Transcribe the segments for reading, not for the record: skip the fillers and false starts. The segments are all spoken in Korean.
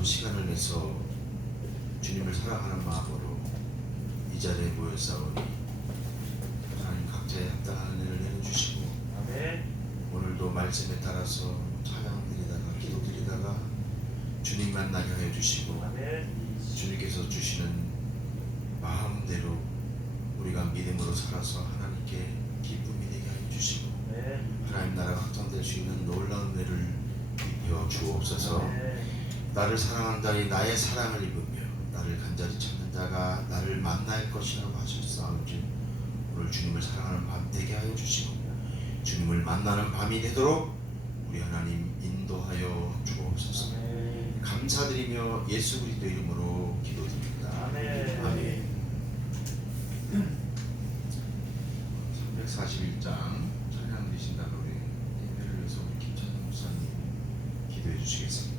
오늘도 시간을 내서 주님을 사랑하는 마음으로 이 자리에 모였사오니 하나님 각자의 합당한 은혜를 내려주시고 아멘. 오늘도 말씀에 따라서 찬양 드리다가 기도 드리다가 주님 만나게 하여 주시고 아멘. 주님께서 주시는 마음대로 우리가 믿음으로 살아서 하나님께 기쁨이 되게 하여 주시고 아멘. 하나님 나라가 확장될 수 있는 놀라운 은혜를 입혀 주옵소서. 아멘. 나를 사랑하는 자이 나의 사랑을 입으며 나를 간절히 찾는 자가 나를 만날 것이라고 하셨사오니 오늘 주님을 사랑하는 밤 되게 하여 주시고 주님을 만나는 밤이 되도록 우리 하나님 인도하여 주옵소서. 아멘. 감사드리며 예수 그리스도 이름으로 기도드립니다. 아멘. 아멘. 341장 찬양 드리신다는 우리 예배를 위해서 우리 김찬영 목사님 기도해 주시겠습니다.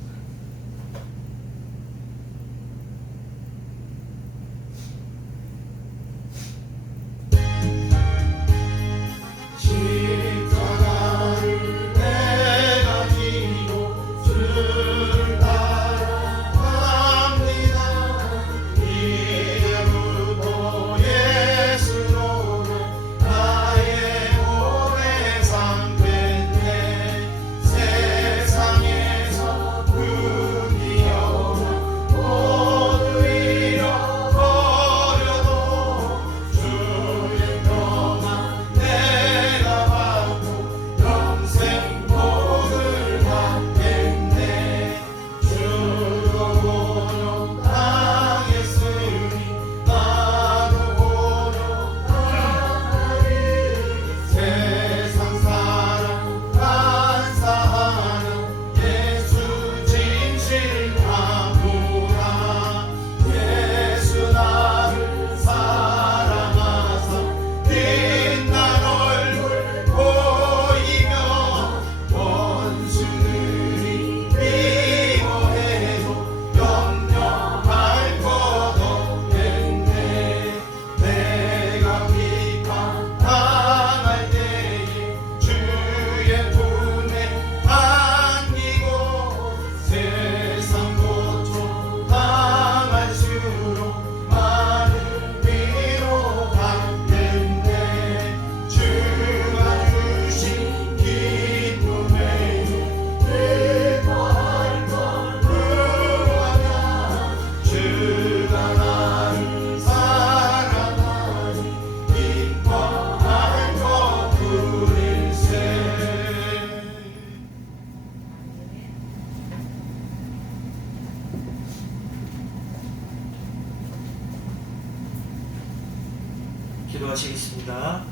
기도하시겠습니다.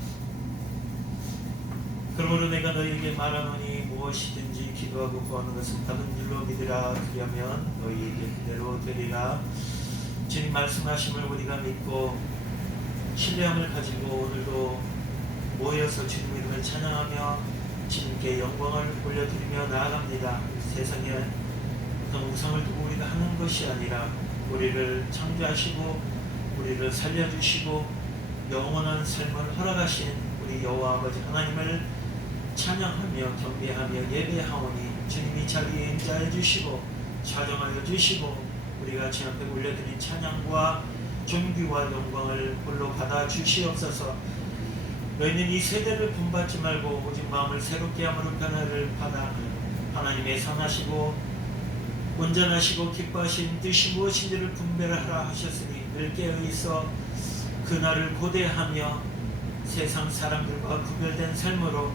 그러므로 내가 너희에게 말하노니 무엇이든지 기도하고 구하는 것은 받은 줄로 믿으라. 그리하면 너희에게 그대로 되리라. 주님 말씀하심을 우리가 믿고 신뢰함을 가지고 오늘도 모여서 주님 이름을 찬양하며 주님께 영광을 올려드리며 나아갑니다. 세상에 어떤 우상을 두고 우리가 하는 것이 아니라 우리를 창조하시고 우리를 살려주시고 영원한 삶을 허락하신 우리 여호와 아버지 하나님을 찬양하며 경배하며 예배하오니 주님이 자리에 임자해 주시고 좌정하여 주시고 우리가 주 앞에 올려드린 찬양과 존귀와 영광을 홀로 받아 주시옵소서. 너희는 이 세대를 본받지 말고 오직 마음을 새롭게 함으로 변화를 받아 하나님의 선하시고 온전하시고 기뻐하신 뜻이 무엇인지를 분별하라 하셨으니 늘 깨어있어 그날을 고대하며 세상 사람들과 구별된 삶으로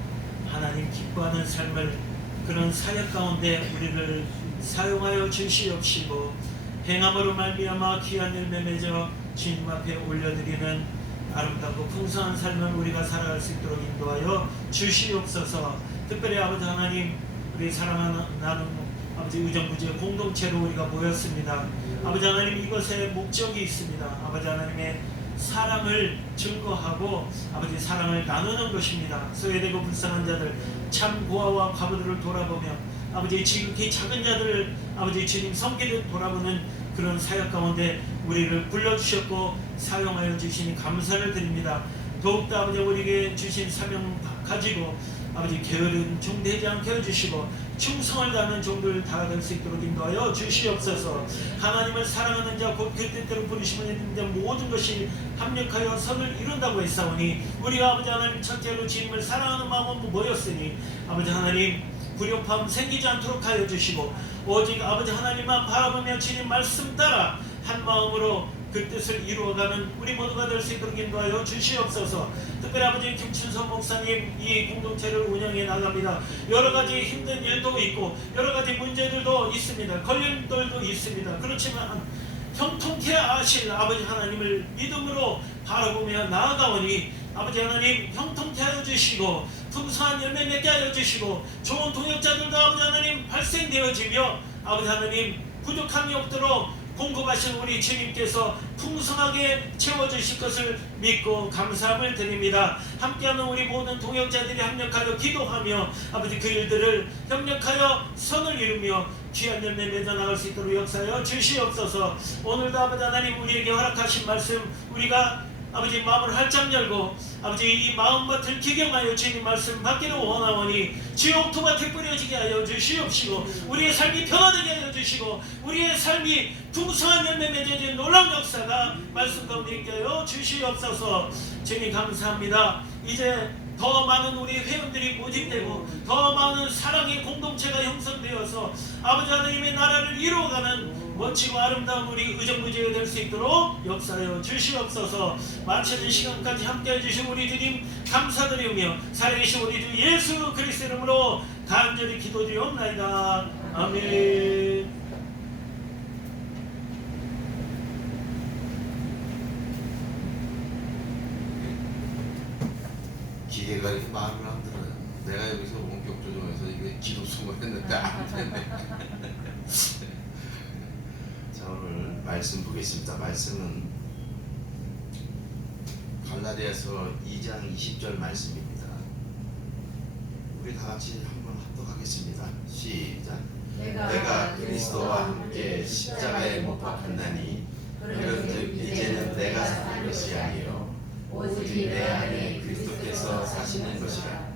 하나님 기뻐하는 삶을 그런 사역 가운데 우리를 사용하여 주시옵시고 행함으로 말미암아 귀한 열매 맺어 주님 앞에 올려드리는 아름답고 풍성한 삶을 우리가 살아갈 수 있도록 인도하여 주시옵소서. 특별히 아버지 하나님 우리 사랑하는 아버지 의정부지의 공동체로 우리가 모였습니다. 아버지 하나님 이것에 목적이 있습니다. 아버지 하나님의 사랑을 증거하고 아버지 사랑을 나누는 것입니다. 소외되고 불쌍한 자들 참 고아와 과부들을 돌아보며 아버지 지극히 작은 자들을 아버지 주님 섬기듯 돌아보는 그런 사역 가운데 우리를 불러주셨고 사용하여 주시니 감사를 드립니다. 더욱더 아버지 우리에게 주신 사명 가지고 아버지 게으른 종 되지 않게 해주시고 충성을 다하는 종들 다 될 수 있도록 인도하여 주시옵소서. 하나님을 사랑하는 자 곧 그 뜻대로 부르심을 했는데 모든 것이 합력하여 선을 이룬다고 했사오니 우리가 아버지 하나님 첫째로 주님을 사랑하는 마음은 모였으니 아버지 하나님 불협화음 생기지 않도록 하여 주시고 오직 아버지 하나님만 바라보며 주님 말씀 따라 한 마음으로 그 뜻을 이루어가는 우리 모두가 될 수 있도록 인도하여 주시옵소서. 특별히 아버지 김춘선 목사님 이 공동체를 운영해 나갑니다. 여러 가지 힘든 일도 있고 여러 가지 문제들도 있습니다. 걸림돌도 있습니다. 그렇지만 형통케 하실 아버지 하나님을 믿음으로 바라보며 나아가오니 아버지 하나님 형통케 하여 주시고 풍성한 열매 맺게 하여 주시고 좋은 동역자들도 아버지 하나님 발생되어지며 아버지 하나님 부족함이 없도록 공급하신 우리 주님께서 풍성하게 채워주실 것을 믿고 감사함을 드립니다. 함께하는 우리 모든 동역자들이 협력하여 기도하며 아버지 그 일들을 협력하여 선을 이루며 귀한 열매 맺어 나갈 수 있도록 역사하여 주시옵소서. 오늘도 아버지 하나님 우리에게 허락하신 말씀 우리가 아버지 마음을 활짝 열고 아버지 이 마음밭을 기경하여 주님 말씀 받기를 원하오니 주의 옥토밭에 뿌려지게 하여 주시옵시고 우리의 삶이 변화되게 하여 주시고 우리의 삶이 풍성한 열매 맺어진 놀라운 역사가 말씀 가운데 있게 하여 주시옵소서. 주님 감사합니다. 이제 더 많은 우리 회원들이 모집되고 더 많은 사랑의 공동체가 형성되어서 아버지 하나님의 나라를 이루어가는 멋지고 아름다운 우리 의정부지가 될 수 있도록 역사하여 주시옵소서. 마치는 시간까지 함께해 주신 우리 주님 감사드리며 살아계신 우리 주 예수 그리스도 이름으로 간절히 기도드리옵나이다. 아멘. 기계가 이렇게 마음을 안 들어요. 내가 여기서 원격 조정해서 이게 기도 수고했는데 안 되네. 자, 오늘 말씀 보겠습니다. 말씀은 갈라디아서 2장 20절 말씀입니다. 우리 다 같이 한번 합독하겠습니다. 시작. 내가 그리스도와 함께 십자가에 못 박혔나니 그런즉 이제는 내가 사는 것이 아니요 오직 내 안에 그리스도께서 사시는 것이라.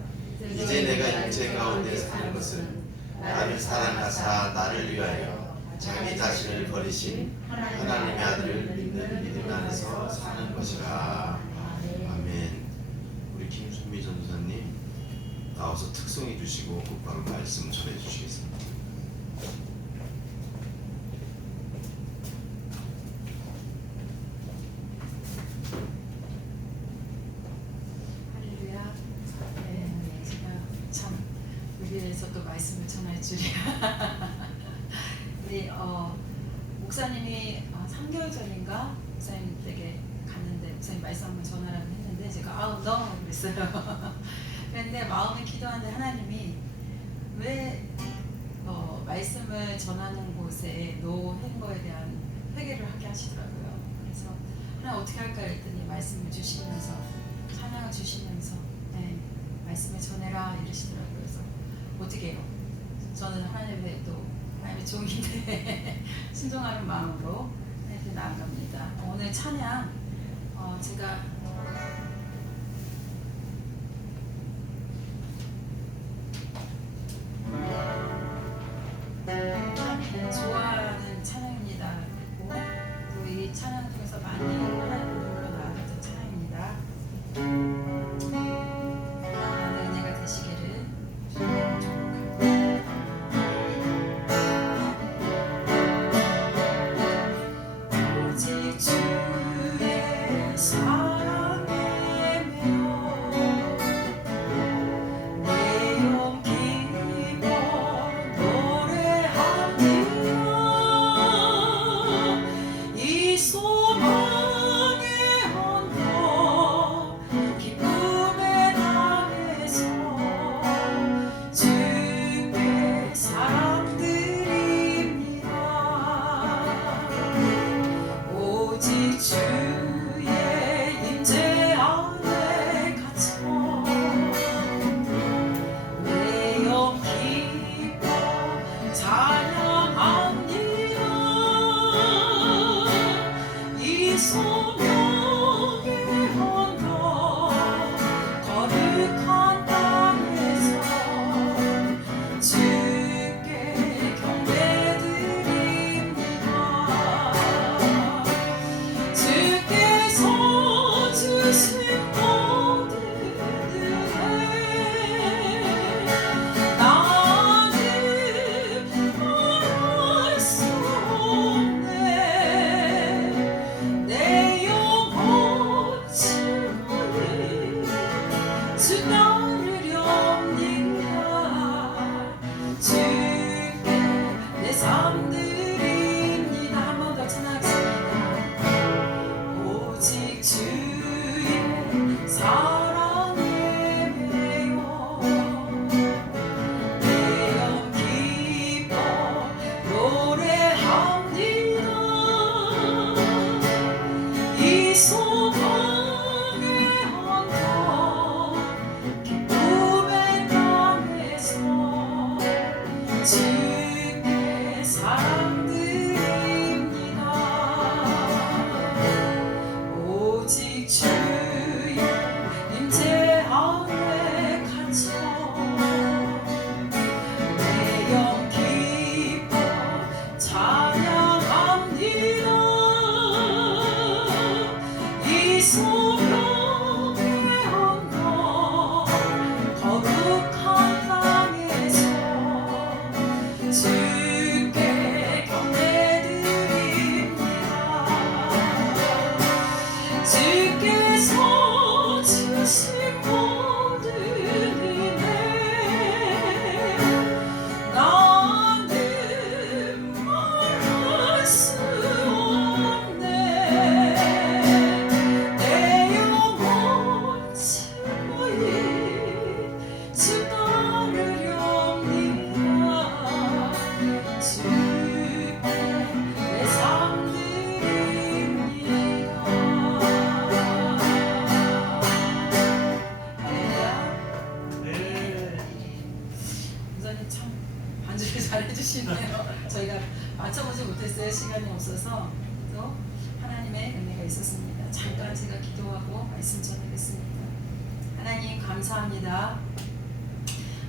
이제 내가 육체 가운데 사는 것은 나를 사랑하사 나를 위하여 자기 자신을 버리신 하나님의 아들을 믿는 믿음 안에서 사는 것이라. 아멘. 우리 김순미 전도사님 나와서 특송해 주시고 곧바로 말씀 전해 주시겠습니다. 할렐루야. 네, 제가 참 위에서 또 말씀을 전할 줄이야. 우리 목사님이 3개월 전인가 목사님 댁에 갔는데 목사님 말씀 한번 전하라고 했는데 제가 너무 그랬어요. 그런데 마음을 기도하는데 하나님이 왜 말씀을 전하는 곳에 노한 거에 대한 회개를 하게 하시더라고요. 그래서 하나님 어떻게 할까 했더니 말씀을 주시면서 찬양을 주시면서 네, 말씀을 전해라 이러시더라고요. 그래서 어떻게 해요? 저는 하나님의 종인데 순종하는 마음으로 이렇게 나아갑니다. 오늘 찬양 제가 좋아하는 찬양입니다. 그리고 또 이 찬양을 통해서 많이 하나님을 불러 나아갔던 찬양입니다. 하나님의 은혜가 되시기를 오직 주의 사랑 주께 내 삶 드립니다. 한 번 더 찬양하겠습니다. 오직 주의 사랑에 매여 내 영 기뻐 노래합니다. 이 소망의 언덕 기쁨의 땅에서 주께 사랑드립니다. 오직 주의 임재 안에 갇혀 내 영 기뻐 찬양합니다. 이 소명의 언덕 거룩한 땅에서 주께 경배드립니다. 주께서 주신 모든 은혜 나는 말할 수 없네. 내 영혼 주의 주 따르렵니다. 주께 내 삶 드립니다. 할렐루야. 네. 목사님 참 반주를 잘해주시네요. 저희가 맞춰보지 못했어요. 시간이 없어서. 또 하나님의 은혜가 있었습니다. 잠깐 제가 기도하고 말씀 전하겠습니다. 하나님 감사합니다.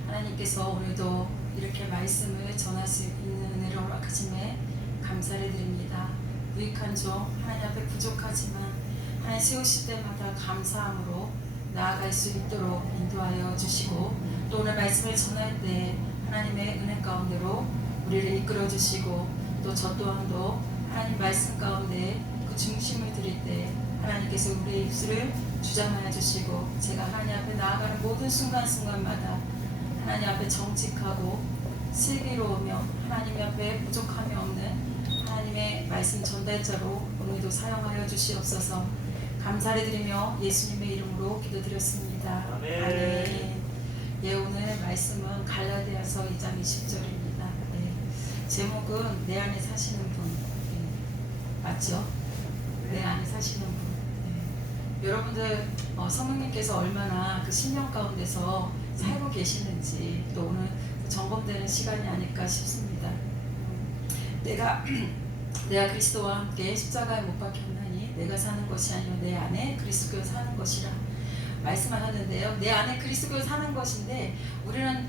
하나님께서 오늘도 이렇게 말씀을 전할 수 있는 은혜를 허락하심에 감사를 드립니다. 무익한 종 하나님 앞에 부족하지만 하나님 세우실 때마다 감사함으로 나아갈 수 있도록 인도하여 주시고 또 오늘 말씀을 전할 때 하나님의 은혜 가운데로 우리를 이끌어 주시고 또 저 또한도 하나님 말씀 가운데 그 중심을 드릴 때 하나님께서 우리의 입술을 주장하여 주시고 제가 하나님 앞에 나아가는 모든 순간순간마다 하나님 앞에 정직하고 슬기로우며 하나님 앞에 부족함이 없는 하나님의 말씀 전달자로 오늘도 사용하여 주시옵소서. 감사를 드리며 예수님의 이름으로 기도드렸습니다. 아멘. 예, 오늘 말씀은 갈라디아서 2장 20절입니다. 예, 제목은 내 안에 사시는 분. 예, 맞죠? 내 안에 사시는 분. 예. 여러분들 성령님께서 얼마나 그 신령 가운데서 살고 계시는지 또 오늘 점검되는 시간이 아닐까 싶습니다. 내가 그리스도와 함께 십자가에 못 박혔나니 내가 사는 것이 아니요 내 안에 그리스도가 사는 것이라 말씀하셨는데요. 내 안에 그리스도가 사는 것인데 우리는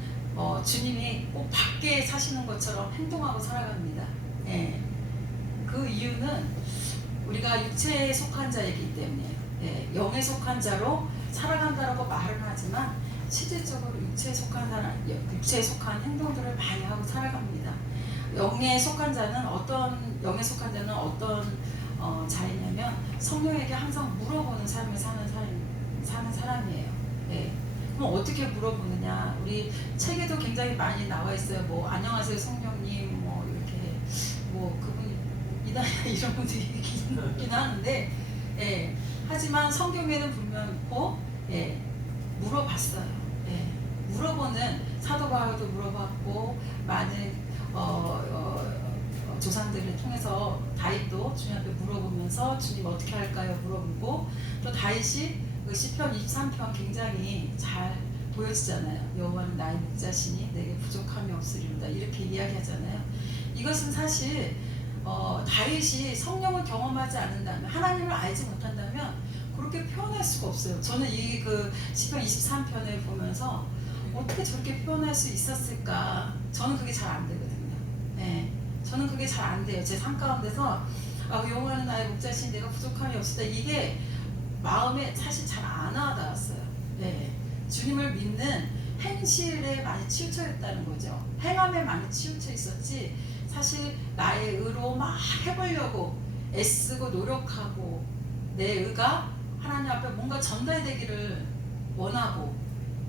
주님이 꼭 밖에 사시는 것처럼 행동하고 살아갑니다. 예. 그 이유는 우리가 육체에 속한 자이기 때문이에요. 예. 영에 속한 자로 살아간다라고 말은 하지만 실질적으로 육체에 속한 행동들을 많이 하고 살아갑니다. 영에 속한 자는 어떤 자이냐면 성령에게 항상 물어보는 삶을 사는 사람이에요. 예. 그럼 어떻게 물어보느냐? 우리 책에도 굉장히 많이 나와 있어요. 뭐 안녕하세요 성령님, 뭐 이렇게 뭐 그분이 이다 이런 분들이 있긴 하는데, 예. 하지만 성경에는 분명히 예. 물어봤어요. 예. 물어보는 사도 바울도 물어봤고 많은 조상들을 통해서 다윗도 주님 앞에 물어보면서 주님 어떻게 할까요? 물어보고 또 다윗이 그 시편 23편 굉장히 잘 보여지잖아요. 여호와는 나의 목자시니 내게 부족함이 없으리로다 이렇게 이야기하잖아요. 이것은 사실 다윗이 성령을 경험하지 않는다면 하나님을 알지 못한다면 그렇게 표현할 수가 없어요. 저는 이 그 시편 23편을 보면서 어떻게 저렇게 표현할 수 있었을까? 저는 그게 잘 안 되거든요. 네, 저는 그게 잘 안 돼요. 제 삶 가운데서 여호와는 나의 목자신 내가 부족함이 없으다 이게 마음에 사실 잘 안 와닿았어요. 네, 주님을 믿는 행실에 많이 치우쳐 있다는 거죠. 행함에 많이 치우쳐 있었지 사실 나의 의로 막 해보려고 애쓰고 노력하고 내 의가 하나님 앞에 뭔가 전달되기를 원하고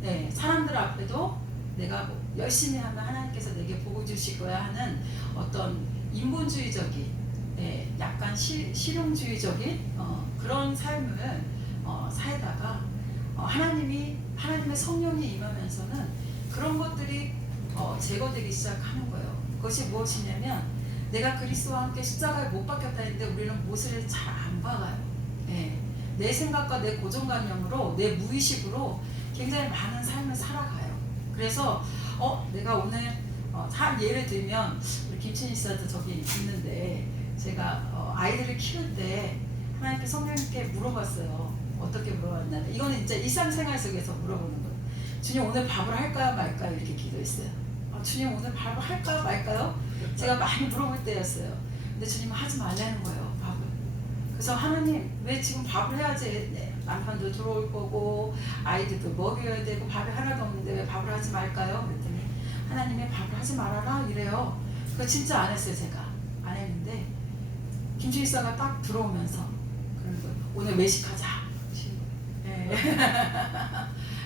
네, 사람들 앞에도 내가 열심히 하면 하나님께서 내게 복을 주실 거야 하는 어떤 인본주의적인 약간 실용주의적인 그런 삶을 살다가 하나님의 성령이 임하면서는 그런 것들이 제거되기 시작하는 거예요. 그것이 무엇이냐면 내가 그리스도와 함께 십자가에 못 박혔다 했는데 우리는 못을 잘 안 박아요. 내 생각과 내 고정관념으로 내 무의식으로 굉장히 많은 삶을 살아가요. 그래서 내가 오늘 한 예를 들면 우리 김춘희 씨한테 저기 있는데 제가 아이들을 키울 때 하나님께 성령님께 물어봤어요. 어떻게 물어봤냐면 이거는 이제 일상생활 속에서 물어보는 거예요. 주님 오늘 밥을 할까요 말까요 이렇게 기도했어요. 주님 오늘 밥을 할까요 말까요? 제가 많이 물어볼 때였어요. 근데 주님은 하지 말라는 거예요. 밥을. 그래서 하나님 왜 지금 밥을 해야지 남편도 들어올 거고 아이들도 먹여야 되고 밥이 하나도 없는데 왜 밥을 하지 말까요? 그랬더니 하나님이 밥을 하지 말아라 이래요. 그거 진짜 안 했어요. 제가 안 했는데 김주희 씨가 딱 들어오면서 그런 거예요. 오늘 외식하자.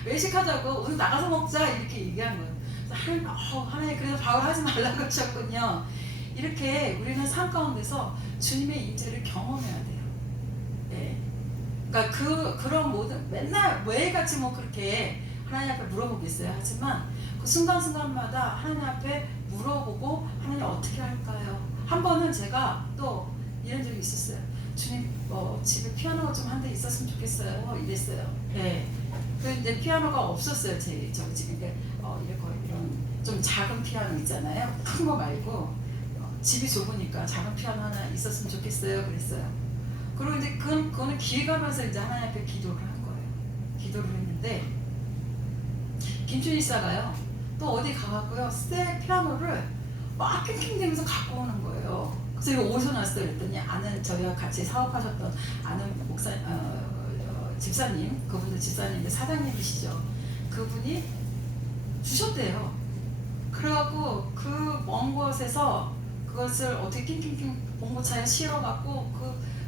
외식하자고 오늘 나가서 먹자 이렇게 얘기한 거예요. 하나님 그래서 밥을 하지 말라고 하셨군요. 이렇게 우리는 삶 가운데서 주님의 임재를 경험해야 돼요. 그러니까 그런 모든 맨날 매일같이 뭐 그렇게 하나님 앞에 물어보겠어요. 하지만 그 순간순간마다 하나님 앞에 물어보고 하나님 어떻게 할까요? 한 번은 제가 또 이런 적이 있었어요. 주님 집에 피아노가 좀 한 대 있었으면 좋겠어요. 이랬어요. 근데 피아노가 없었어요. 저희 집에 이런 좀 작은 피아노 있잖아요. 큰 거 말고 집이 좁으니까 작은 피아노 하나 있었으면 좋겠어요. 그랬어요. 그리고 이제 그거는 길 가면서 이제 하나님 앞에 기도를 한 거예요. 기도를 했는데 김춘희 씨가요 또 어디 가갖고요 새 피아노를 막 낑낑대면서 갖고 오는 거예요. 그래서 이거 어디서 났어요? 그랬더니 저희와 같이 사업하셨던 아는 집사님, 그분도 집사님인데 사장님이시죠. 그분이 주셨대요. 그래갖고 그 먼 곳에서 그것을 어떻게 낑낑낑 봉고차에 실어갖고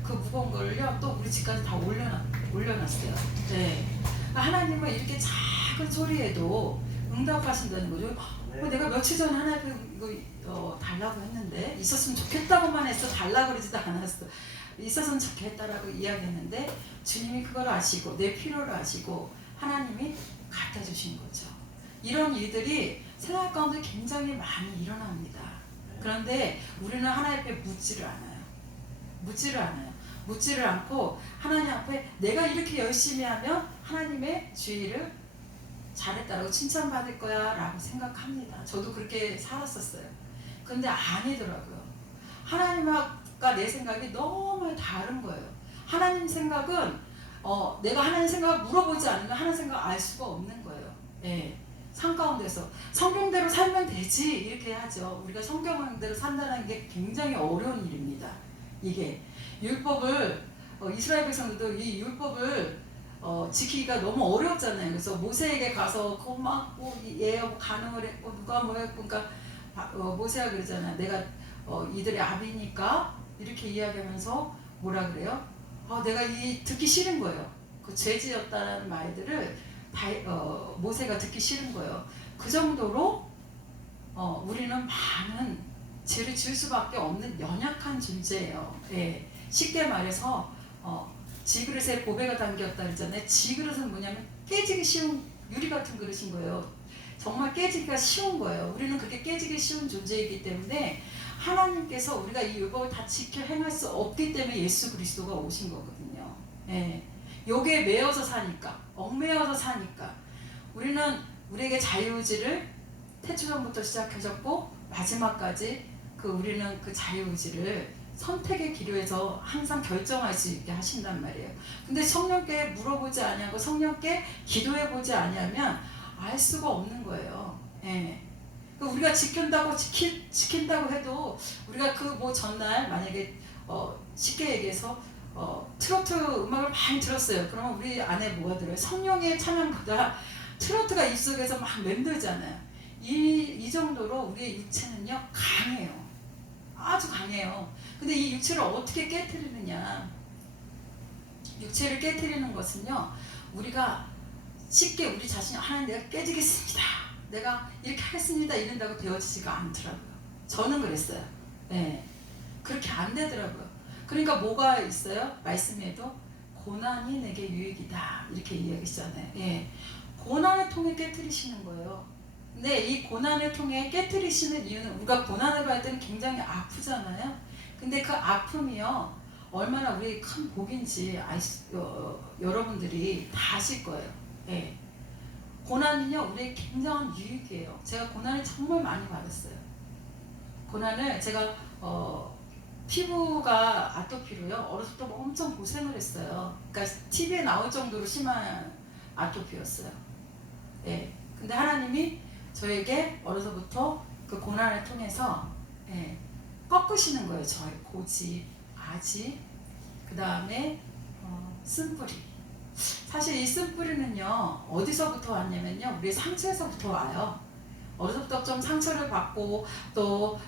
그 무거운 걸요 또 우리 집까지 다 올려놨어요. 하나님은 이렇게 작은 소리에도 응답하신다는 거죠. 내가 며칠 전에 하나님께 이거 달라고 했는데 있었으면 좋겠다고만 했어. 달라고 그러지도 않았어. 있었으면 좋겠다라고 이야기했는데 주님이 그걸 아시고 내 필요를 아시고 하나님이 갖다 주신 거죠. 이런 일들이 생활 가운데 굉장히 많이 일어납니다. 그런데 우리는 하나님 앞에 묻지를 않고 하나님 앞에 내가 이렇게 열심히 하면 하나님의 주의를 잘했다라고 칭찬받을 거야 라고 생각합니다. 저도 그렇게 살았었어요. 근데 아니더라고요. 하나님과 내 생각이 너무 다른 거예요. 하나님 생각은 내가 하나님 생각을 물어보지 않으면 하나님 생각을 알 수가 없는 거예요. 삶 가운데서 성경대로 살면 되지 이렇게 하죠. 우리가 성경대로 산다는 게 굉장히 어려운 일입니다. 이게 율법을 이스라엘 백성들도 이 율법을 지키기가 너무 어렵잖아요. 그래서 모세에게 가서 얘하고 간음을 했고 누가 뭐 했고 그러니까 모세가 그러잖아요. 내가 이들의 아비니까 이렇게 이야기하면서 뭐라 그래요? 내가 듣기 싫은 거예요. 그 죄지었다는 말들을 모세가 듣기 싫은 거예요. 그 정도로 우리는 많은 죄를 지을 수밖에 없는 연약한 존재예요. 쉽게 말해서 지그릇에 보배가 담겼다 그러잖아요. 지그릇은 뭐냐면 깨지기 쉬운 유리 같은 그릇인 거예요. 정말 깨지기가 쉬운 거예요. 우리는 그렇게 깨지기 쉬운 존재이기 때문에 하나님께서 우리가 이 율법을 다 지켜 행할 수 없기 때문에 예수 그리스도가 오신 거거든요. 요게 매여서 사니까, 얽매여서 사니까 우리는 우리에게 자유의지를 태초전부터 시작하셨고 마지막까지 우리는 그 자유의지를 선택의 기로에서 항상 결정할 수 있게 하신단 말이에요. 근데 성령께 물어보지 아니하고 성령께 기도해보지 아니하면 알 수가 없는 거예요. 우리가 지킨다고 해도 우리가 전날 만약에 쉽게 얘기해서 트로트 음악을 많이 들었어요. 그러면 우리 안에 뭐가 들어요? 성령의 찬양보다 트로트가 입속에서 막 맴돌잖아요. 이 정도로 우리의 육체는요 강해요. 아주 강해요. 근데 이 육체를 어떻게 깨트리느냐? 육체를 깨트리는 것은요 우리가 쉽게 우리 자신이 하나님 내가 깨지겠습니다 내가 이렇게 하겠습니다 이런다고 되어지지가 않더라고요. 저는 그랬어요. 예. 그렇게 안 되더라고요. 그러니까 뭐가 있어요? 말씀에도 고난이 내게 유익이다 이렇게 이야기했잖아요. 예. 고난을 통해 깨트리시는 거예요. 근데 이 고난을 통해 깨트리시는 이유는 우리가 고난을 받을 때는 굉장히 아프잖아요. 근데 그 아픔이요 얼마나 우리에게 큰 복인지 여러분들이 다 아실 거예요. 예. 고난은요 우리에게 굉장한 유익이에요. 제가 고난을 정말 많이 받았어요. 고난을 제가 피부가 아토피로요 어렸을 때 엄청 고생을 했어요. 그러니까 TV에 나올 정도로 심한 아토피였어요. 예. 근데 하나님이 저에게 어려서부터 그 고난을 통해서 예, 꺾으시는 거예요. 저의 고집, 아집, 그 다음에 쓴뿌리. 사실 이 쓴뿌리는요 어디서부터 왔냐면요 우리 상처에서부터 와요. 어려서부터 좀 상처를 받고 또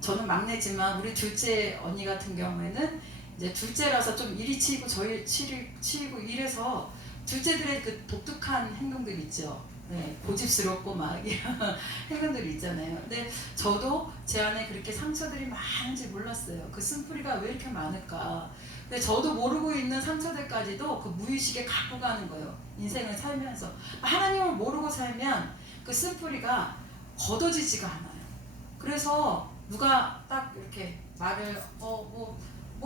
저는 막내지만 우리 둘째 언니 같은 경우에는 이제 둘째라서 좀 이리 치이고 저리 치이고 이래서 둘째들의 그 독특한 행동들 있죠. 네, 고집스럽고 막 이런 행동들이 있잖아요. 근데 저도 제 안에 그렇게 상처들이 많은지 몰랐어요. 그 쓴뿌리가 왜 이렇게 많을까. 근데 저도 모르고 있는 상처들까지도 그 무의식에 갖고 가는 거예요. 인생을 살면서. 하나님을 모르고 살면 그 쓴뿌리가 걷어지지가 않아요. 그래서 누가 딱 이렇게 말을 뭐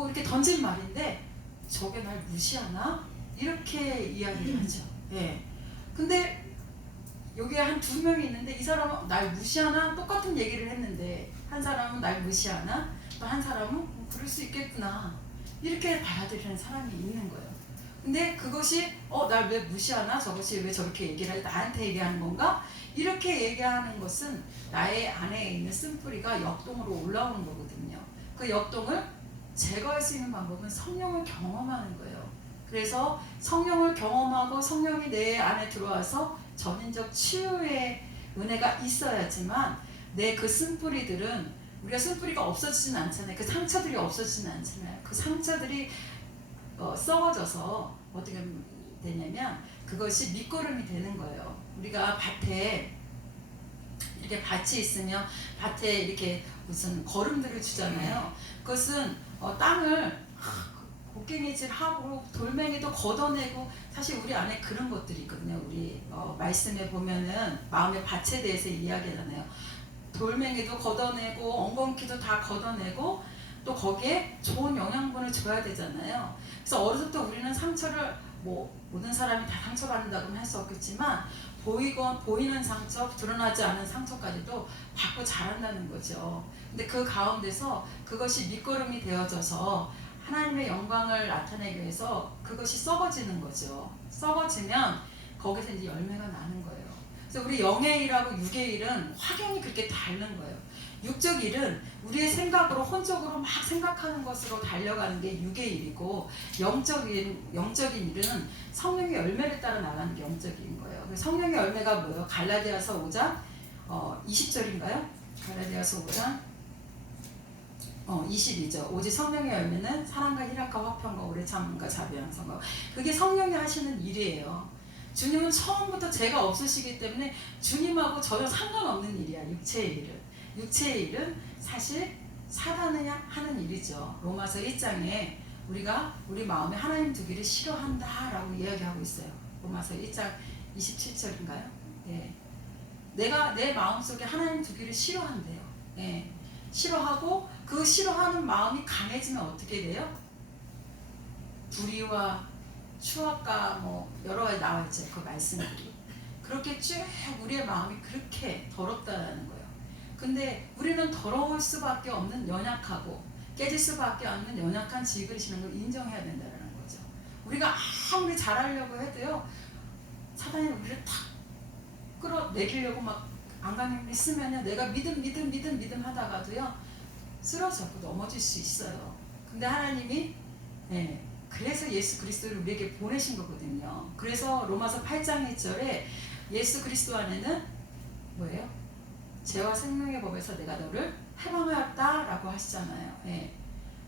이렇게 던진 말인데 저게 날 무시하나? 이렇게 이야기를 하죠. 예. 근데 여기에 한 두 명이 있는데 이 사람은 날 무시하나? 똑같은 얘기를 했는데 한 사람은 날 무시하나? 또 한 사람은 그럴 수 있겠구나 이렇게 받아들이는 사람이 있는 거예요. 근데 그것이 날 왜 무시하나? 저것이 왜 저렇게 얘기를 해? 나한테 얘기하는 건가? 이렇게 얘기하는 것은 나의 안에 있는 쓴뿌리가 역동으로 올라오는 거거든요. 그 역동을 제거할 수 있는 방법은 성령을 경험하는 거예요. 그래서 성령을 경험하고 성령이 내 안에 들어와서 전인적 치유의 은혜가 있어야지만 내 그 쓴뿌리들은 우리가 쓴뿌리가 없어지진 않잖아요. 그 상처들이 없어지진 않잖아요. 그 상처들이 썩어져서 어떻게 되냐면 그것이 밑거름이 되는 거예요. 우리가 밭에 이렇게 밭이 있으면 밭에 이렇게 무슨 거름들을 주잖아요. 그것은 땅을 곡괭이질하고 돌멩이도 걷어내고 사실 우리 안에 그런 것들이 있거든요. 우리 말씀에 보면은 마음의 밭에 대해서 이야기하잖아요. 돌멩이도 걷어내고 엉겅퀴도 다 걷어내고 또 거기에 좋은 영양분을 줘야 되잖아요. 그래서 어렸을 때 우리는 상처를 모든 사람이 다 상처받는다고는 할 수 없겠지만 보이는 상처, 드러나지 않은 상처까지도 받고 자란다는 거죠. 근데 그 가운데서 그것이 밑거름이 되어져서 하나님의 영광을 나타내기 위해서 그것이 썩어지는 거죠. 썩어지면 거기서 이제 열매가 나는 거예요. 그래서 우리 영의 일하고 육의 일은 확연히 그렇게 다른 거예요. 육적 일은 우리의 생각으로 혼적으로 막 생각하는 것으로 달려가는 게 육의 일이고 영적인 일은 성령의 열매를 따라 나가는 게 영적인 거예요. 성령의 열매가 뭐예요? 갈라디아서 5장 20절인가요? 갈라디아서 5장 22절. 오직 성령의 열매는 사랑과 희락과 화평과 오래 참음과 자비 양성과 그게 성령이 하시는 일이에요. 주님은 처음부터 죄가 없으시기 때문에 주님하고 전혀 상관없는 일이야. 육체의 일은. 육체의 일은 사실 사단이 하는 일이죠. 로마서 1장에 우리가 우리 마음에 하나님 두기를 싫어한다 라고 이야기하고 있어요. 로마서 1장 27절인가요? 예. 내가 내 마음속에 하나님 두기를 싫어한대요. 예. 싫어하고 그 싫어하는 마음이 강해지면 어떻게 돼요? 불의와 추악과 여러 가지 나와 있죠. 그 말씀들이. 그렇게 쭉 우리의 마음이 그렇게 더럽다라는 거예요. 근데 우리는 더러울 수밖에 없는 연약하고 깨질 수밖에 없는 연약한 지그리시는 걸 인정해야 된다는 거죠. 우리가 아무리 잘하려고 해도요. 사단이 우리를 탁 끌어내리려고 막 안간힘을 쓰면요. 내가 믿음 하다가도요. 쓰러졌고 넘어질 수 있어요. 근데 하나님이 그래서 예수 그리스도를 우리에게 보내신 거거든요. 그래서 로마서 8장 1절에 예수 그리스도 안에는 뭐예요? 죄와 생명의 법에서 내가 너를 해방하였다라고 하시잖아요. 예.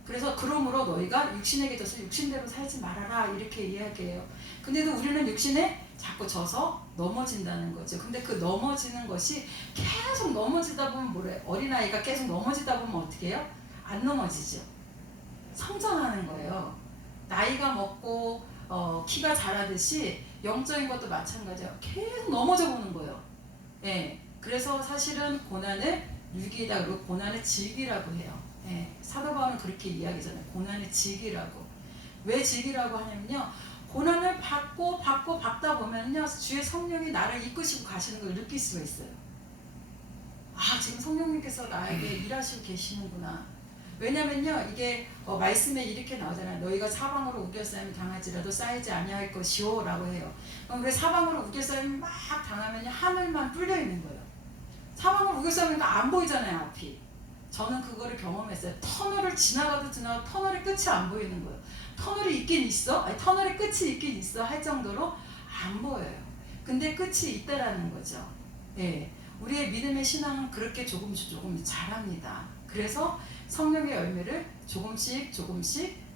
그래서 그러므로 너희가 육신에게 져서 육신대로 살지 말아라 이렇게 이야기해요. 근데도 우리는 육신에 자꾸 져서 넘어진다는 거죠. 근데 그 넘어지는 것이 계속 넘어지다 보면 뭐래? 어린아이가 계속 넘어지다 보면 어떻게 해요? 안 넘어지죠. 성장하는 거예요. 나이가 먹고 키가 자라듯이 영적인 것도 마찬가지예요. 계속 넘어져 보는 거예요. 예. 그래서 사실은 고난을 유기다 그리고 고난을 즐기라고 해요. 예. 사도 바울은 그렇게 이야기잖아요. 고난을 즐기라고. 왜 즐기라고 하냐면요. 고난을 받다 보면요. 주의 성령이 나를 이끄시고 가시는 걸 느낄 수가 있어요. 아, 지금 성령님께서 나에게 일하시고 계시는구나. 왜냐면요. 이게 말씀에 이렇게 나오잖아요. 너희가 사방으로 우겨싸임 당할지라도 쌓이지 아니할 것이오 라고 해요. 그럼 왜 사방으로 우겨싸임 막 당하면요. 하늘만 뚫려 있는 거예요. 사방으로 우겨싸이니까 안 보이잖아요. 앞이. 저는 그거를 경험했어요. 터널을 지나가도 터널의 끝이 안 보이는 거예요. 터널이 있긴 있어? 아니, 터널의 끝이 있긴 있어 할 정도로 안 보여요. 근데 끝이 있다라는 거죠. 예. 우리의 믿음의 신앙은 그렇게 조금씩 자랍니다. 그래서 성령의 열매를 조금씩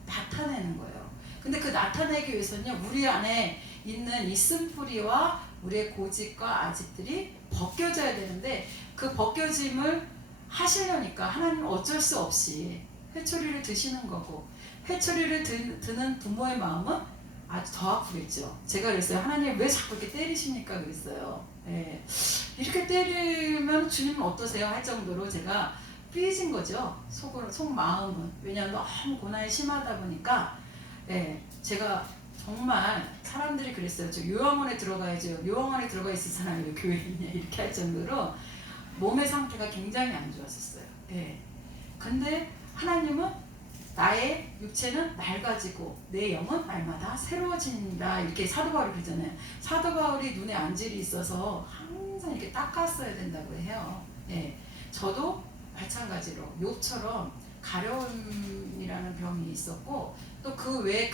나타내는 거예요. 근데 그 나타내기 위해서는요, 우리 안에 있는 이 쓴뿌리와 우리의 고집과 아집들이 벗겨져야 되는데, 그 벗겨짐을 하시려니까 하나님은 어쩔 수 없이 회초리를 드시는 거고, 회초리를 드는 부모의 마음은 아주 더 아프겠죠. 제가 그랬어요. 하나님 왜 자꾸 이렇게 때리십니까? 그랬어요. 예. 이렇게 때리면 주님은 어떠세요? 할 정도로 제가 삐진 거죠. 속마음은. 왜냐하면 너무 고난이 심하다 보니까, 예, 제가 정말 사람들이 그랬어요. 저 요양원에 들어가야죠. 요양원에 들어가 있을 사람이 왜 교회에 있냐 이렇게 할 정도로 몸의 상태가 굉장히 안 좋았었어요. 예. 근데 하나님은 나의 육체는 낡아지고 내 영은 날마다 새로워진다 이렇게 사도 바울이 그러잖아요. 사도 바울이 눈에 안질이 있어서 항상 이렇게 닦았어야 된다고 해요. 예. 저도 마찬가지로 욥처럼 가려움이라는 병이 있었고, 또 그 외에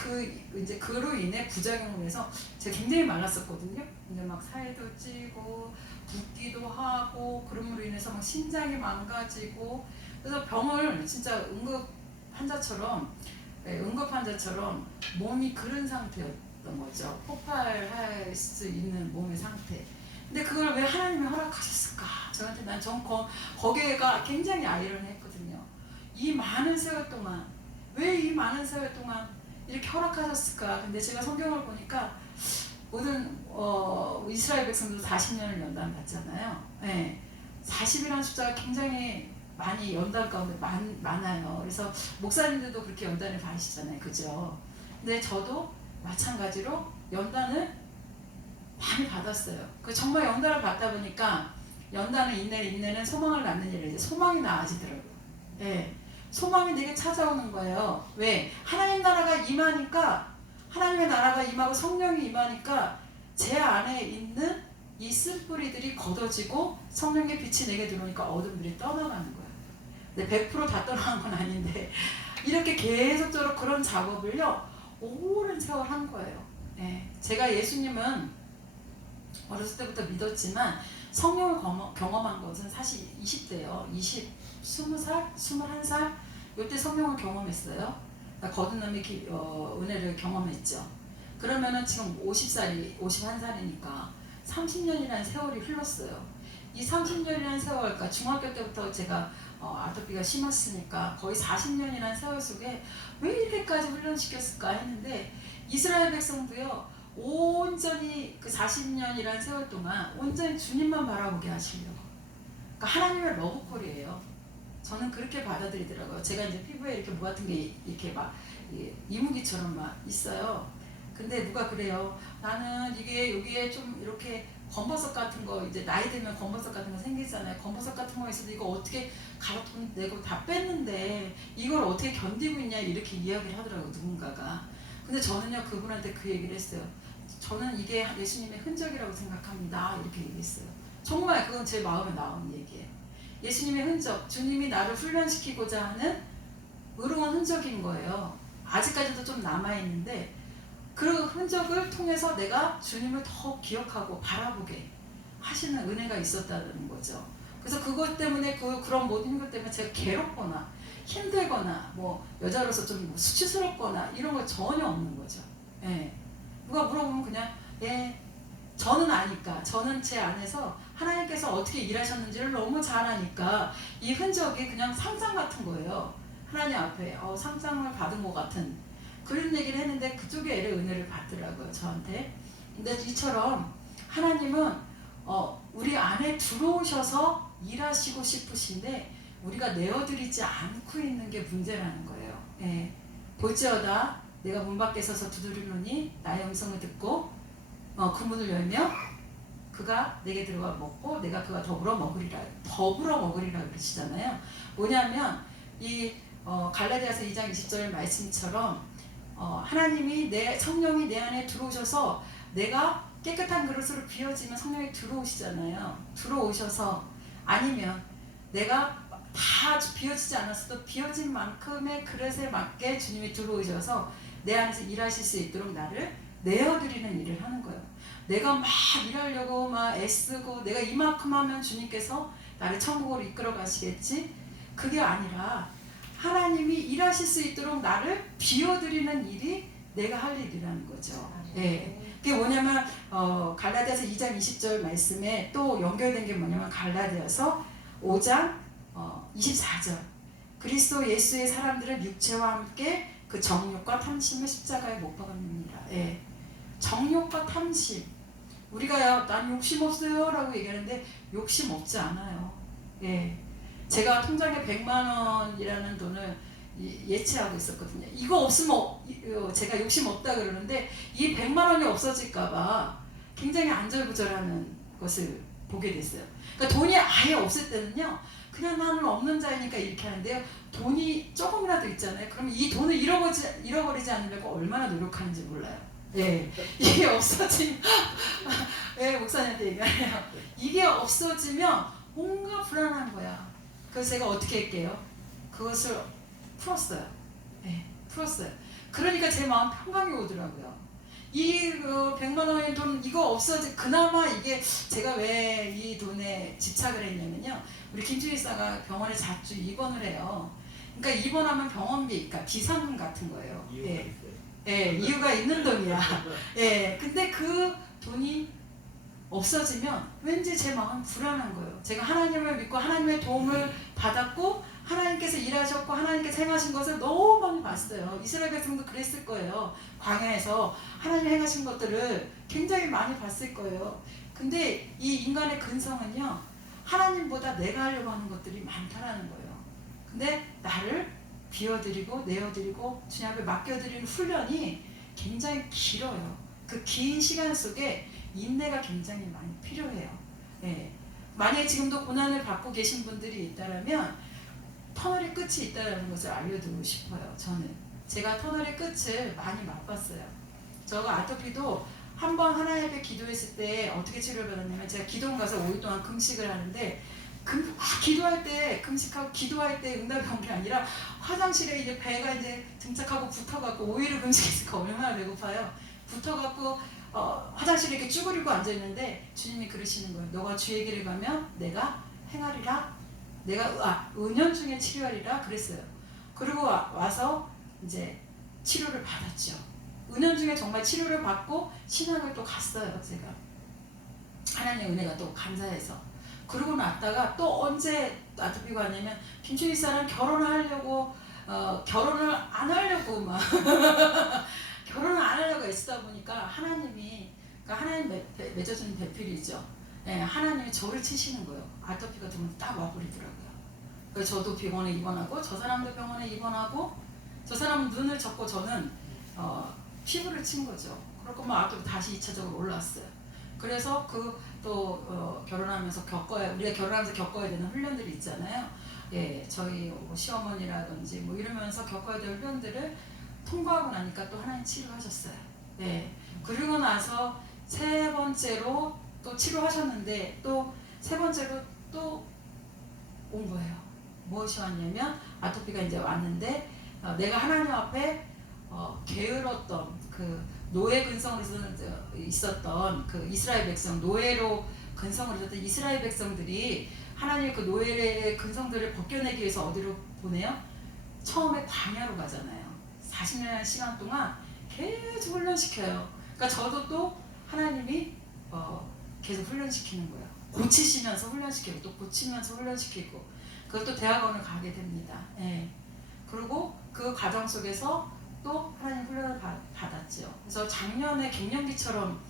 이제 그로 인해 부작용을 해서 제가 굉장히 말랐었거든요. 근데 막 살도 찌고 붓기도 하고 그럼으로 인해서 막 신장이 망가지고, 그래서 병을 진짜 응급 환자처럼 몸이 그런 상태였던 거죠. 폭발할 수 있는 몸의 상태. 근데 그걸 왜 하나님이 허락하셨을까? 저한테 난 거기가 굉장히 아이러니했거든요. 이 많은 세월 동안 왜 이 많은 세월 동안 이렇게 허락하셨을까? 근데 제가 성경을 보니까 모든 이스라엘 백성도 40년을 연단 받잖아요. 네. 40이라는 숫자가 굉장히 많이 연단 가운데 많아요. 그래서 목사님들도 그렇게 연단을 받으시잖아요. 그죠? 근데 저도 마찬가지로 연단을 많이 받았어요. 정말 연단을 받다 보니까 연단은 인내는 소망을 낳는 일이죠. 소망이 나아지더라고요. 예. 소망이 내게 찾아오는 거예요. 왜? 하나님 나라가 임하니까, 하나님의 나라가 임하고 성령이 임하니까 제 안에 있는 이 쓴뿌리들이 걷어지고 성령의 빛이 내게 들어오니까 어둠들이 떠나가는 거예요. 근데 100%다 떠나간 건 아닌데 이렇게 계속적으로 그런 작업을요 오랜 세월 한 거예요. 예. 제가 예수님은 어렸을 때부터 믿었지만 성령을 경험한 것은 사실 20대예요. 20살, 21살 이때 성령을 경험했어요. 거듭남의 은혜를 경험했죠. 그러면은 지금 51살이니까 30년이라는 세월이 흘렀어요. 이 30년이라는 세월, 그러니까 중학교 때부터 제가 아토피가 심했으니까 거의 40년이라는 세월 속에 왜 이렇게까지 훈련시켰을까 했는데, 이스라엘 백성도요 온전히 그 40년이라는 세월 동안 온전히 주님만 바라보게 하시려고. 그러니까 하나님의 러브콜이에요. 저는 그렇게 받아들이더라고요. 제가 이제 피부에 이렇게 뭐 같은 게 이렇게 막 이무기처럼 막 있어요. 근데 누가 그래요. 나는 여기에 좀 이렇게 검버섯 같은 거, 이제 나이 들면 검버섯 같은 거 생기잖아요. 검버섯 같은 거 있어도 이거 어떻게 가로 돈 내고 다 뺐는데 이걸 어떻게 견디고 있냐 이렇게 이야기를 하더라고요. 누군가가. 근데 저는요 그분한테 그 얘기를 했어요. 저는 이게 예수님의 흔적이라고 생각합니다. 이렇게 얘기했어요. 정말 그건 제 마음에 나온 얘기예요. 예수님의 흔적, 주님이 나를 훈련시키고자 하는 의로운 흔적인 거예요. 아직까지도 좀 남아있는데 그 흔적을 통해서 내가 주님을 더 기억하고 바라보게 하시는 은혜가 있었다는 거죠. 그래서 그것 때문에 그런 모든 것 때문에 제가 괴롭거나 힘들거나 뭐 여자로서 좀 수치스럽거나 이런 거 전혀 없는 거죠. 예. 누가 물어보면 그냥 예 저는 아니까, 저는 제 안에서 하나님께서 어떻게 일하셨는지를 너무 잘 아니까 이 흔적이 그냥 상상 같은 거예요. 하나님 앞에 상상을 받은 것 같은 그런 얘기를 했는데 그쪽에 애를 은혜를 받더라고요, 저한테. 근데 이처럼 하나님은 우리 안에 들어오셔서 일하시고 싶으신데 우리가 내어드리지 않고 있는 게 문제라는 거예요. 예. 볼지어다 내가 문 밖에 서서 두드리노니 나의 음성을 듣고 그 문을 열며 그가 내게 들어와 먹고 내가 그와 더불어 먹으리라 그러시잖아요. 뭐냐면 이 갈라디아서 2장 20절 말씀처럼 하나님이 내 성령이 내 안에 들어오셔서 내가 깨끗한 그릇으로 비워지면 성령이 들어오시잖아요. 들어오셔서 아니면 내가 다 비워지지 않았어도 비워진 만큼의 그릇에 맞게 주님이 들어오셔서 내 안에서 일하실 수 있도록 나를 내어드리는 일을 하는 거예요. 내가 막 일하려고 막 애쓰고 내가 이만큼 하면 주님께서 나를 천국으로 이끌어 가시겠지? 그게 아니라 하나님이 일하실 수 있도록 나를 비워드리는 일이 내가 할 일이라는 거죠. 예. 그게 뭐냐면 갈라디아서 2장 20절 말씀에 또 연결된 게 뭐냐면 갈라디아서 5장 24절 그리스도 예수의 사람들은 육체와 함께 그 정욕과 탐심을 십자가에 못 박았느니라. 예. 정욕과 탐심 우리가 난 욕심 없어요 라고 얘기하는데 욕심 없지 않아요. 예. 제가 통장에 100만 원이라는 돈을 예치하고 있었거든요. 이거 없으면 제가 욕심 없다 그러는데 이 100만 원이 없어질까봐 굉장히 안절부절하는 것을 보게 됐어요. 그러니까 돈이 아예 없을 때는요. 그냥 나는 없는 자이니까 이렇게 하는데요. 돈이 조금이라도 있잖아요. 그러면 이 돈을 잃어버리지 않으려고 얼마나 노력하는지 몰라요. 예, 이게 없어지면 예, 목사님한테 얘기해요. 이게 없어지면 뭔가 불안한 거야. 그래서 제가 어떻게 할게요? 그것을 풀었어요. 예, 풀었어요. 그러니까 제 마음 평강이 오더라고요. 이 100만 원의 돈 이거 그나마 이게 제가 왜 이 돈에 집착을 했냐면요. 우리 김주희사가 병원에 자주 입원을 해요. 그러니까 입원하면 병원비, 그러니까 비상금 같은 거예요. 예. 예, 이유가 있는 돈이야. 예, 근데 그 돈이 없어지면 왠지 제 마음은 불안한 거예요. 제가 하나님을 믿고 하나님의 도움을 받았고 하나님께서 일하셨고 하나님께서 행하신 것을 너무 많이 봤어요. 이스라엘 백성도 그랬을 거예요. 광야에서 하나님 행하신 것들을 굉장히 많이 봤을 거예요. 근데 이 인간의 근성은요. 하나님보다 내가 하려고 하는 것들이 많다라는 거예요. 근데 나를 비워드리고 내어드리고 주님 앞에 맡겨드리는 훈련이 굉장히 길어요. 그 긴 시간 속에 인내가 굉장히 많이 필요해요. 예. 만약에 지금도 고난을 받고 계신 분들이 있다면 터널의 끝이 있다는 것을 알려드리고 싶어요. 저는 제가 터널의 끝을 많이 맛봤어요. 저가 아토피도 한번 하나님 앞에 기도했을 때 어떻게 치료를 받았냐면 제가 기도원 가서 5일 동안 금식을 하는데 기도할 때 금식하고 기도할 때 응답이 온 게 아니라 화장실에 이제 배가 이제 등짝하고 붙어갖고 5일을 금식했으니까 얼마나 배고파요. 붙어갖고 화장실에 이렇게 쭈그리고 앉아있는데 주님이 그러시는 거예요. 너가 주의 길을 가면 내가 행하리라. 내가 은연중에 치료하리라 그랬어요. 그리고 와서 이제 치료를 받았죠. 은연중에 정말 치료를 받고 신학을 또 갔어요. 제가 하나님의 은혜가 또 감사해서. 그러고 났다가 또 언제 아토피가 왔냐면 김춘희 사람 결혼을 하려고 결혼을 안 하려고 막 결혼을 안 하려고 애쓰다 보니까 하나님이 그러니까 하나님 맺어주는 배필이죠. 예, 하나님이 저를 치시는 거예요. 아토피가 들면 딱 와버리더라고요. 그래서 저도 병원에 입원하고 저 사람도 병원에 입원하고 저 사람은 눈을 졌고 저는 피부를 친 거죠. 그렇고 뭐 아토피 다시 2차적으로 올라왔어요. 그래서 또 결혼하면서 우리가 결혼하면서 겪어야 되는 훈련들이 있잖아요. 예, 저희 뭐 시어머니라든지 뭐 이러면서 겪어야 될 훈련들을 통과하고 나니까 또 하나님 치료하셨어요. 예, 그리고 나서 세 번째로 또 치료하셨는데 또 세 번째로 또 온 거예요. 무엇이 왔냐면 아토피가 이제 왔는데 내가 하나님 앞에 게으렀던 그 노예 근성으로 있었던 그 이스라엘 백성 노예로 근성으로 있었던 이스라엘 백성들이 하나님의 그 노예의 근성들을 벗겨내기 위해서 어디로 보내요? 처음에 광야로 가잖아요. 40년의 시간 동안 계속 훈련시켜요. 그러니까 저도 또 하나님이 계속 훈련시키는 거예요. 고치시면서 훈련시키고 또 고치면서 훈련시키고 그것도 대학원을 가게 됩니다. 예. 그리고 그 과정 속에서 또 하나님 훈련을 받았죠. 그래서 작년에 갱년기처럼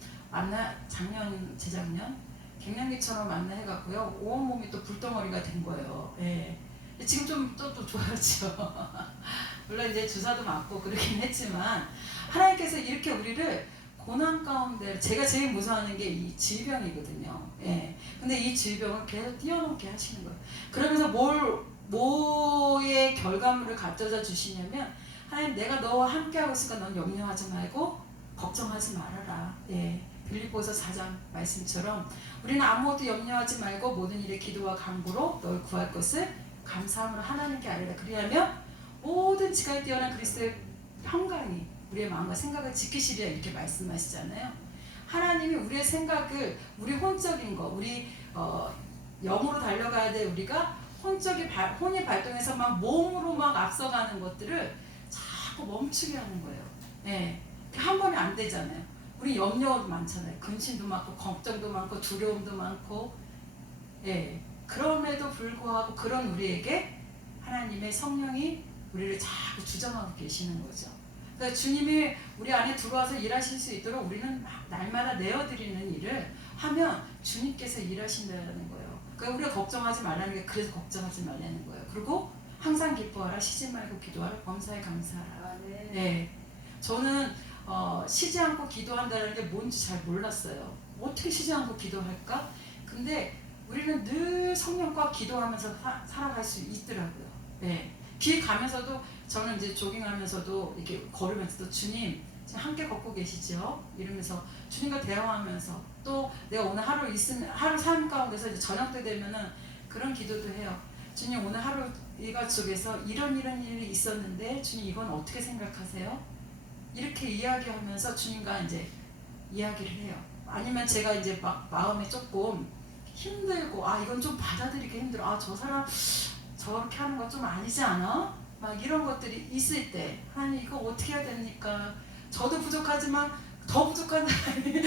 재작년 갱년기처럼 만나 해갖고요. 온몸이 또 불덩어리가 된 거예요. 예. 지금 좀 또 좋아졌죠. 물론 이제 주사도 맞고 그러긴 했지만 하나님께서 이렇게 우리를 고난 가운데 제가 제일 무서워하는 게 이 질병이거든요. 예. 근데 이 질병을 계속 뛰어넘게 하시는 거예요. 그러면서 뭐의 결과물을 가져다 주시냐면 하나님 내가 너와 함께하고 있으니까 넌 염려하지 말고 걱정하지 말아라. 예. 빌립보서 4장 말씀처럼 우리는 아무것도 염려하지 말고 모든 일에 기도와 간구로 널 구할 것을 감사함으로 하나님께 아뢰라. 그리하면 모든 지각이 뛰어난 그리스도의 평강이 우리의 마음과 생각을 지키시리라 이렇게 말씀하시잖아요. 하나님이 우리의 생각을 우리 혼적인 거 우리 영으로 달려가야 돼. 우리가 혼이 발동해서 막 몸으로 막 앞서가는 것들을 자꾸 멈추게 하는 거예요. 네. 한 번에 안 되잖아요. 우리 염려도 많잖아요. 근심도 많고 걱정도 많고 두려움도 많고 예. 그럼에도 불구하고 그런 우리에게 하나님의 성령이 우리를 자꾸 주장하고 계시는 거죠. 그러니까 주님이 우리 안에 들어와서 일하실 수 있도록 우리는 막 날마다 내어드리는 일을 하면 주님께서 일하신다는 거예요. 그러니까 우리가 걱정하지 말라는 게 그래서 걱정하지 말라는 거예요. 그리고 항상 기뻐하라, 쉬지 말고 기도하라, 범사에 감사하라. 네. 저는 쉬지 않고 기도한다는 게 뭔지 잘 몰랐어요. 어떻게 쉬지 않고 기도할까? 근데 우리는 늘 성령과 기도하면서 살아갈 수 있더라고요. 네. 길 가면서도 저는 이제 조깅하면서도 이렇게 걸으면서도 주님 지금 함께 걷고 계시죠? 이러면서 주님과 대화하면서 또 내가 오늘 하루 삶 가운데서 이제 저녁 때 되면은 그런 기도도 해요. 주님 오늘 하루 일과 속에서 이런 일이 있었는데 주님 이건 어떻게 생각하세요? 이렇게 이야기하면서 주님과 이제 이야기를 해요. 아니면 제가 이제 막 마음이 조금 힘들고 이건 좀 받아들이기 힘들어. 저 사람 저렇게 하는 건 좀 아니지 않아? 막 이런 것들이 있을 때 하나님 이거 어떻게 해야 됩니까? 저도 부족하지만 더 부족한 사람이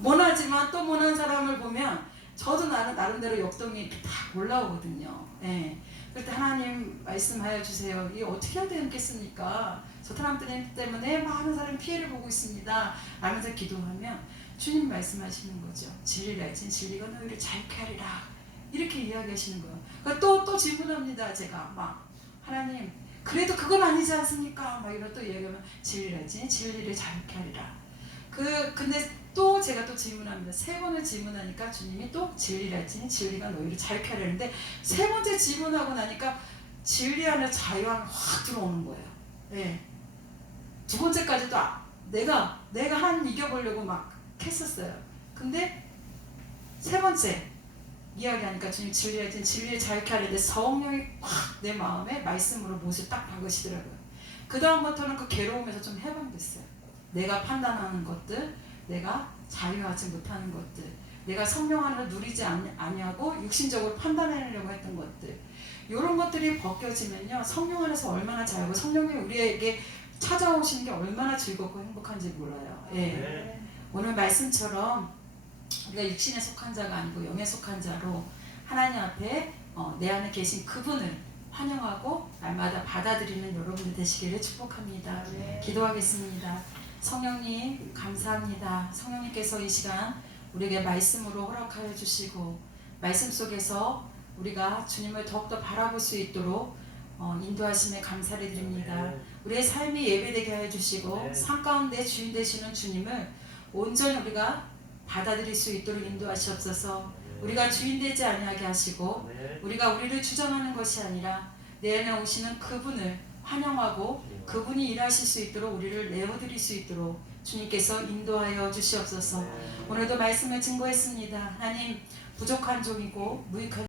못하지만 또 못한 사람을 보면 저도 나름대로 역동이 딱 올라오거든요. 네. 그럴 때 하나님 말씀하여 주세요. 이게 어떻게 해야 되겠습니까? 저 사람 때문에 많은 사람이 피해를 보고 있습니다. 라면서 기도하면 주님 말씀하시는 거죠. 진리를 알진 진리가 너희를 자유케 하리라. 이렇게 이야기하시는 거예요. 그러니까 또 질문합니다. 제가 막 하나님 그래도 그건 아니지 않습니까? 막 이런 또 이야기하면 진리를 알진 진리를 자유케 하리라. 근데 또 제가 또 질문합니다. 세 번을 질문하니까 주님이 또 진리를 알진 진리가 너희를 자유케 하리라는데 세 번째 질문하고 나니까 진리 안에 자유함이 확 들어오는 거예요. 네. 두 번째까지도 내가 하나님 이겨보려고 막 했었어요. 근데 세 번째 이야기하니까 주님 진리를 자유케 하는데 성령이 확 내 마음에 말씀으로 못을 딱 박으시더라고요. 그 다음부터는 그 괴로움에서 좀 해방됐어요. 내가 판단하는 것들, 내가 자유하지 못하는 것들, 내가 성령 안을 누리지 아니하고 육신적으로 판단하려고 했던 것들, 이런 것들이 벗겨지면요 성령 안에서 얼마나 자유하고 성령이 우리에게 찾아오시는 게 얼마나 즐겁고 행복한지 몰라요. 예. 네. 오늘 말씀처럼 우리가 육신에 속한 자가 아니고 영에 속한 자로 하나님 앞에 내 안에 계신 그분을 환영하고 날마다 받아들이는 여러분들 되시기를 축복합니다. 네. 기도하겠습니다. 성령님 감사합니다. 성령님께서 이 시간 우리에게 말씀으로 허락하여 주시고 말씀 속에서 우리가 주님을 더욱더 바라볼 수 있도록 인도하심에 감사를 드립니다. 네. 우리의 삶이 예배되게 하여 주시고 네. 삶 가운데 주인 되시는 주님을 온전히 우리가 받아들일 수 있도록 인도하시옵소서. 네. 우리가 주인 되지 아니하게 하시고 네. 우리가 우리를 주장하는 것이 아니라 내 안에 오시는 그분을 환영하고 네. 그분이 일하실 수 있도록 우리를 내어드릴 수 있도록 주님께서 인도하여 주시옵소서. 네. 오늘도 말씀을 증거했습니다. 하나님 부족한 종이고 무익한